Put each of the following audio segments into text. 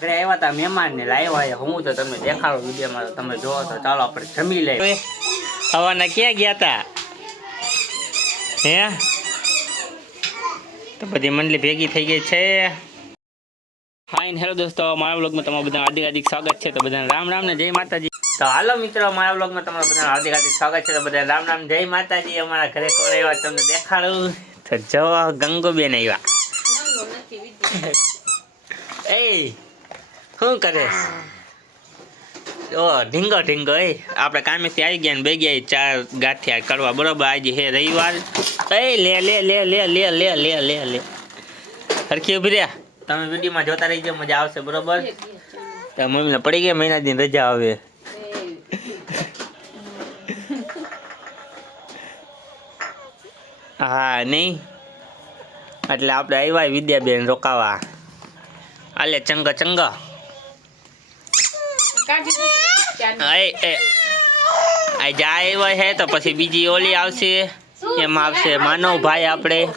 ઘરે આવ્યા હતા મહેમાન ને લાવ્યા હું તો તમે દેખાડો વિડીયોમાં તો તમે જોવો તો ચાલો આપણે જમી લઈએ. હવાના ક્યાં ગયા તા? હે? તો બધી મંડળી ભેગી થઈ ગઈ છે. ફાઇન હેલો દોસ્તો. મારા બ્લોગમાં તમારું બધા હાર્દિક હાર્દિક સ્વાગત છે. તો બધાને રામ રામ ને જય માતાજી. તો હાલો મિત્રો મારા બ્લોગમાં તમારા બધા હાર્દિક હાર્દિક સ્વાગત છે. તો બધા રામ રામ જય માતાજી. અમારા ઘરે કોણ આવ્યા તમને દેખાડું. તો જો ગંગુબેન આવ્યા એ શું કરે? ઓ ઢીંગો ઢીંગો એ આપણે કામેથી આવી ગયા ને બે ગયા ચાર ગાંઠિયા કરવા. બરોબર આજે હે રવિવાર. એ લે લે લે લે લે લે લે લે લે. હરખી ઊભી રહ્યા. તમે વિડીયોમાં જોતા રહીજો મજા આવશે બરોબર? તો મમ્મીને પડી ગયા મહિના દિન રજા આવે. હા નહીં. એટલે આપણે આવ્યા વિદ્યાબેન રોકાવા. આલે ચંગ ચંગ. એ એ. આ જાય એવા છે તો પછી બીજી ઓલી આવશે. એમાં આવશે માનવ ભાઈ આપણે.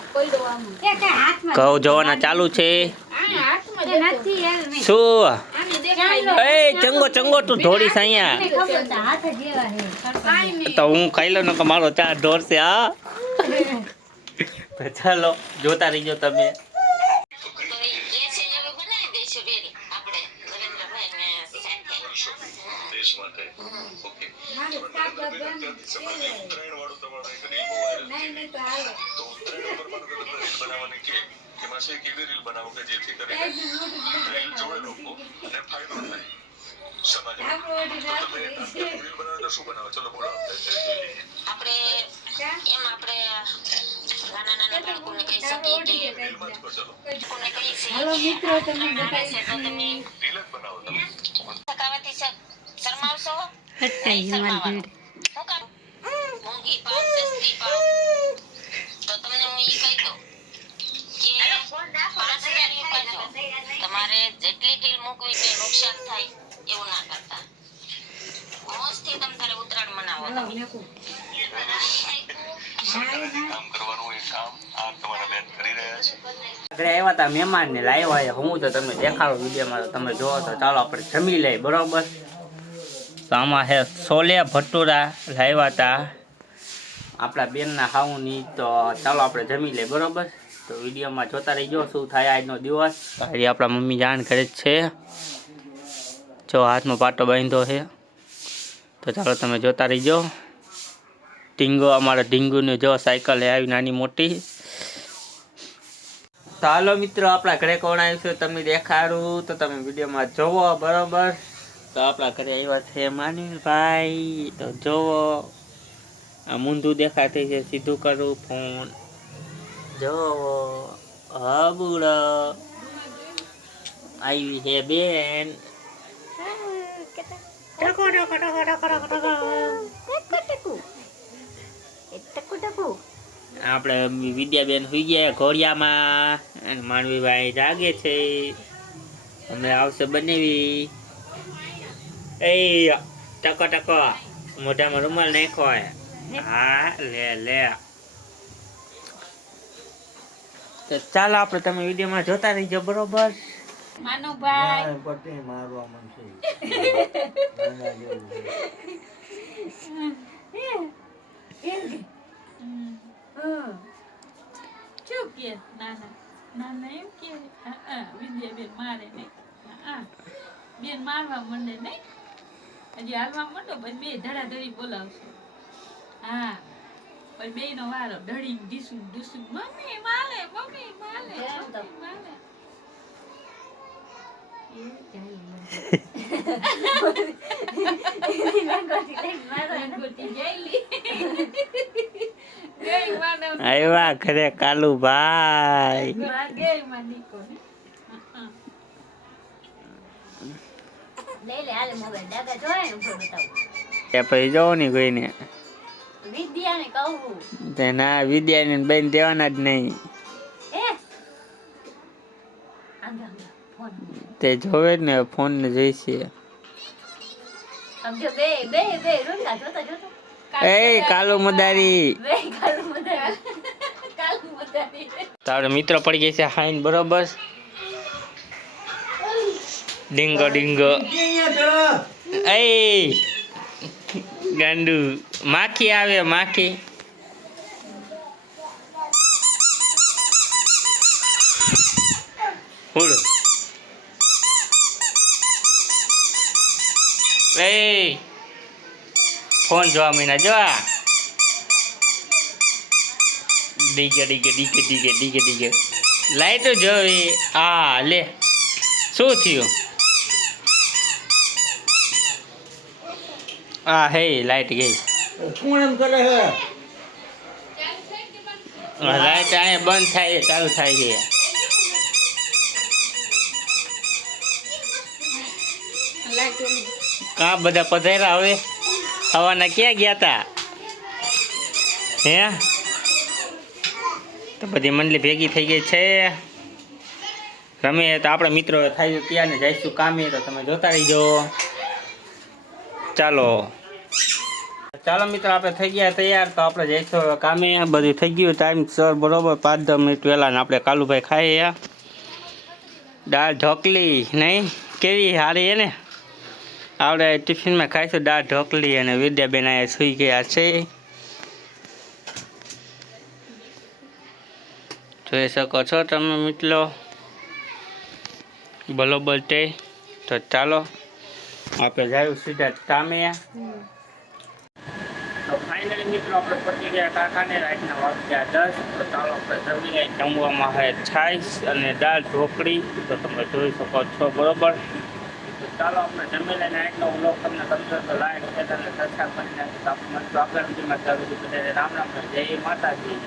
ઘઉં જોવાના ચાલુ છે. શું? એ ચંગો ચંગો તું ઢોળીશ અહીંયા. તો હું ખાઈ લઉં ને કે મારો ચા ધોરશે હા? તો ચાલો જોતા રહીજો તમે. ઉત્તરાયણ વાળું તમારે તો ઉત્તરાયણ ઉપર તમે બનાવવાની કે? એમાં છે કેવી રીલ બનાવો કે જેથી કરીને રીલ જોડે લોકો અને ફાયદો થાય. સમાજમાં. તો તમે રીલ બનાવો તો શું બનાવો? ચલો બોલો. આપણે એમ આપણે નાના નાના બાળકોને કહી શકીએ કે રીલમાં જ કરો ચલો. બાળકોને કહી શકીએ કે આ ઉત્તરાયણ આવે છે તમે રીલ જ બનાવો તમે. થકાવાથી શરમાવશો? મોંઘી પાસ સસ્તી પાવ તો તમને હું ઈ કહી દઉં કે પાંચ હજાર ઉપાડજો તમારે જેટલી ઢીલ મૂકવી નુકસાન થાય એવું ના કરતા. મોજથી તમે તારે ઉત્તરાયણ મનાવો તમે કામ કરવાનું એ કામ. આ તમારા બેન કરી રહ્યા છે. ઘરે આવ્યા હતા મહેમાન ને લાવ્યા હું તો તમે દેખાડો વિડીયોમાં તમે જોવો તો ચાલો આપણે જમી લઈએ બરોબર? તો આમાં છે છોલે ભટુરા લાવ્યા હતા આપણા બેનના ખાવુંની તો ચાલો આપણે જમી લઈએ બરોબર? તો વિડીયોમાં જોતા રહીજો, શું થાય આજનો દિવસ. આજે આપણા મમ્મી જાણ કરે જ છે. જો હાથમાં પાટો બાંધ્યો છે. તો ચાલો તમે જોતા રહીજો. ઢીંગો, અમારા ઢીંગુને જો સાયકલ આવી નાની મોટી. તો હાલો મિત્રો, આપણા ઘરે કોણ આવ્યું છે તમને દેખાડું. તો તમે વિડીયોમાં જોવો, બરોબર. તો આપણા ઘરે આવ્યા છે માનવીભાઈ. તો જોવો. આ મૂંધું દેખાતી છે, સીધું કરું, ફોન. જોવો હબુડો. આવી છે બેન. આપણે વિદ્યાબેન સુઈ ગયા ઘોડિયામાં. અને માનવીભાઈ જાગે છે. અમે આવશે બનેવી. એ ટકો ટકો. મોઢામાં રૂમાલ નાખો હા લે લે. તો ચાલો આપણે તમે વિડીયોમાં જોતા રહીજો બરોબર? માનુભાઈ. શું કે નાના નાના એમ કે વિદ્યા બેન મારે નહીં. બેન મારવા મંડે નહીં હજી હાલવા મંડો પછી બે ધડાધડી બોલાવશે. પણ બે નો વારો ડળી ડીસું ડુસું મમ્મી માલે મમ્મી ખરે કાલુ ભાઈ પછી જવું ની કોઈને કહું? તે ના વિદ્યાની બેન દેવાના જ નહીં. તે જોવે ને ફોન ને જોઈશે એ કાલુ મદારી. તારો મિત્ર પડી ગઈ છે હાઈન બરોબર? ડિંગ ડિંગ. એ ગાંડુ. માખી આવે, માખી. એ ફોન જોવા મહિના જોવા. ડીગે ડીગે ડીગે ડીગે ડીગે ડીગે લાઈટો જોવી. આ લે. શું થયું? આ હે લાઈટ ગઈ. કોણ એમ કરે હે? લાઈટ અહીંયા બંધ થાય ચાલુ થાય છે. કા બધા પધાર્યા હવે? હવાના ક્યાં ગયા તા? હે? તો બધી મંડળી ભેગી થઈ ગઈ છે. રમે તો આપણે મિત્રો થાય ત્યાં ને જઈશું કામે તો તમે જોતા રહીજો. ચાલો. ચાલો મિત્રો, આપણે થઈ ગયા તૈયાર, તો આપણે જઈશું કામે. બધું થઈ ગયું ટાઈમ સર બરોબર, પાંચ દસ મિનિટ પહેલાં આપણે કાલુભાઈ ખાઈએ. દાળ ઢોકલી, નહીં? કેવી સારી હે ને? આપણે ટિફિનમાં ખાઈશું, દાળ ઢોકલી અને વિદ્યાબેન એ સૂઈ ગયા છે. જોઈ શકો છો તમે મિત્રો. બરોબર તે તો ચાલો. આપણે જાય સીધા કામે. તો આપણે આપણે જમી લઈ જમવામાં હે છાશ અને દાળ ઢોકળી. તો તમે જોઈ શકો છો બરોબર. તો ચાલો આપણે જમી લઈને આટલો વ્લોગ તમને ગમતો તો લાઈક શેર અને સબસ્ક્રાઈબ કરી નાખી તો આપણે આગળ ચાલુ બધાને રામ રામ, જય માતાજી.